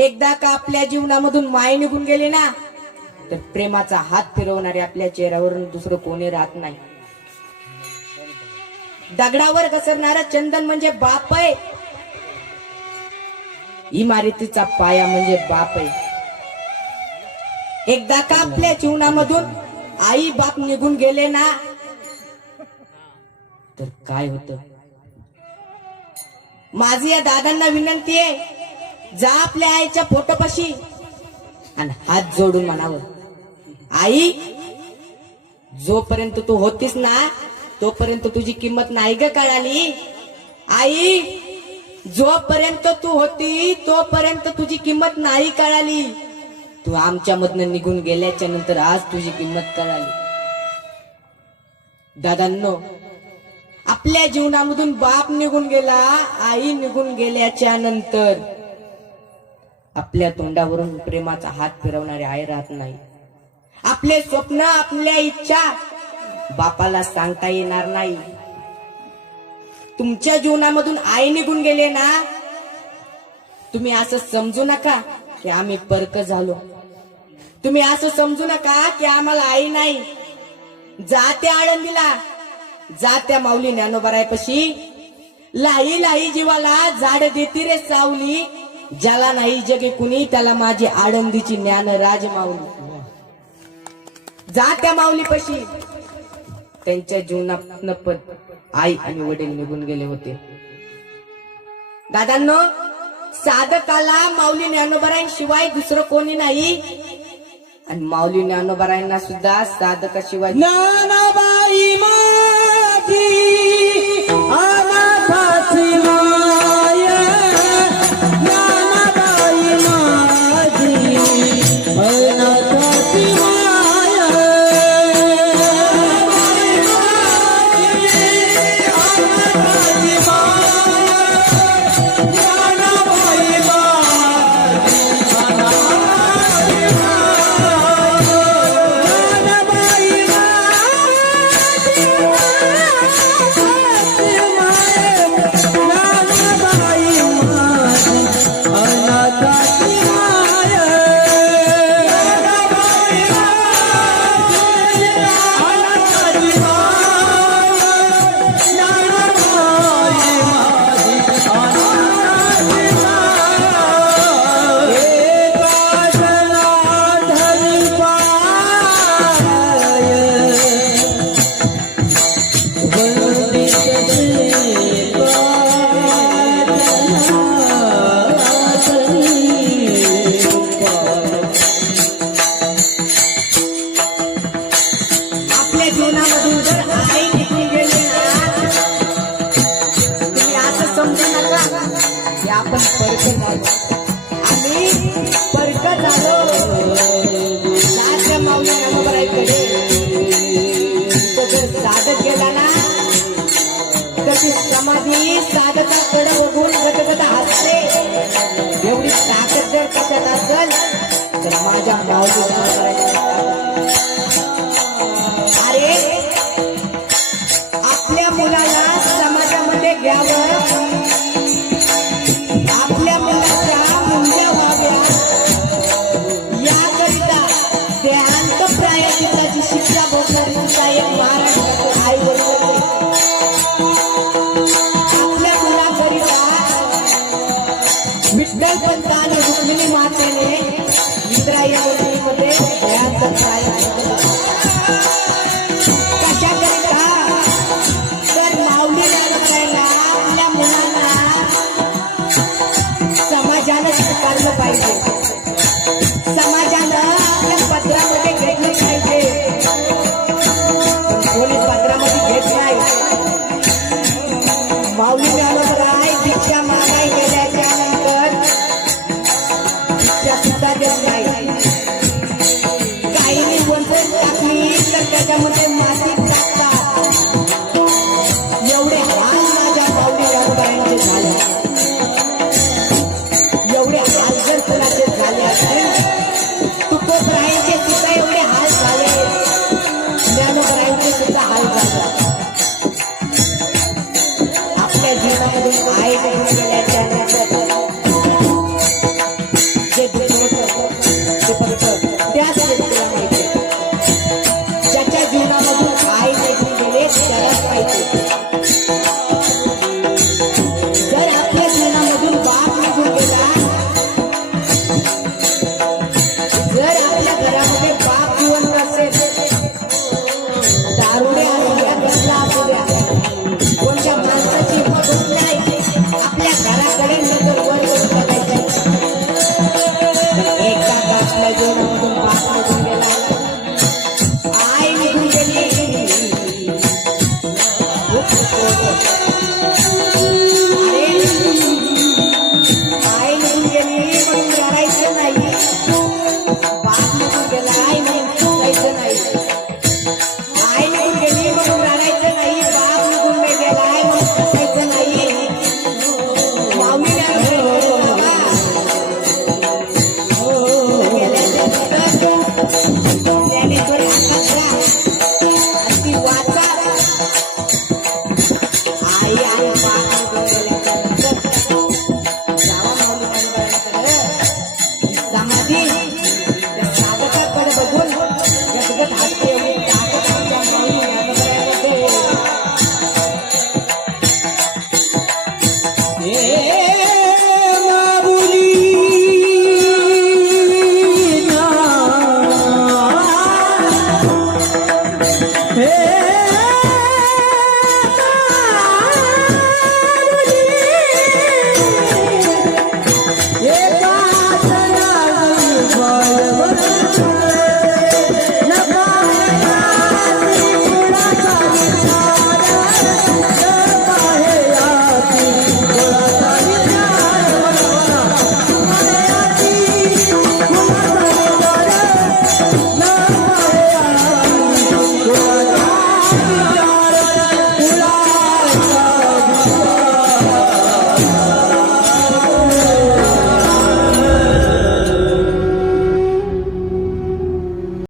एकदा का आपल्या जीवनामधून माय निघून गेले ना तर प्रेमाचा हात फिरवणारे आपल्या चेहऱ्यावरून दुसरं कोणी राहत नाही. दगडावर घसरणारा चंदन म्हणजे बाप आहे. इमारतीचा पाया म्हणजे बाप आहे. एकदा का आपल्या जीवनामधून आई बाप निघून गेले ना तर काय होत? माझी या दादांना विनंती आहे जा आपल्या आईच्या फोटोपाशी आणि हात जोडून म्हणावं आई जोपर्यंत तू होतीस ना तोपर्यंत तुझी किंमत नाही ग कळाली. आई जोपर्यंत तू होती तोपर्यंत तुझी किंमत नाही कळाली. तू आमच्या मधनं निघून गेल्याच्यानंतर आज तुझी किंमत कळाली. दादांनो आपल्या जीवनामधून बाप निघून गेला आई निघून गेल्याच्यानंतर आपल्या तोंडावरून प्रेमाचा हात फिरवणारी आई राहत नाही. आपले स्वप्न आपल्या इच्छा बापाला सांगता येणार नाही. तुमच्या जीवनामधून आई निघून गेले ना? तुम्ही असं समजू नका की आम्ही परक झालो. तुम्ही असं समजू नका की आम्हाला आई नाही. जात्या आळंदीला. जात्या माऊली ज्ञानोबरायपाशी. लाही लाही जीवाला झाड देती रे सावली. ज्याला नाही जगे कुणी त्याला माझी आळंदीची ज्ञान राज माऊली जा त्या माऊलीपाशी. त्यांच्या जीवनात पद आई आणि वडील निघून गेले होते. दादांनो साधकाला माऊली ज्ञानोबरायांशिवाय दुसरं कोणी नाही. आणि माऊली ज्ञानोबरायांना सुद्धा साधकाशिवाय ज्ञानाबाई माझी समजू नका की आपण परक झालो. आम्ही परक झालो. माऊली नामाबराईकडे साधक गेला ना. तशी समाधी साधकाकडे बघून गदगद हसते एवढी ताकद जर कशात असेल तर माझ्या माऊली अरे आपल्या मुलाला समाजामध्ये घ्यावं. Bye.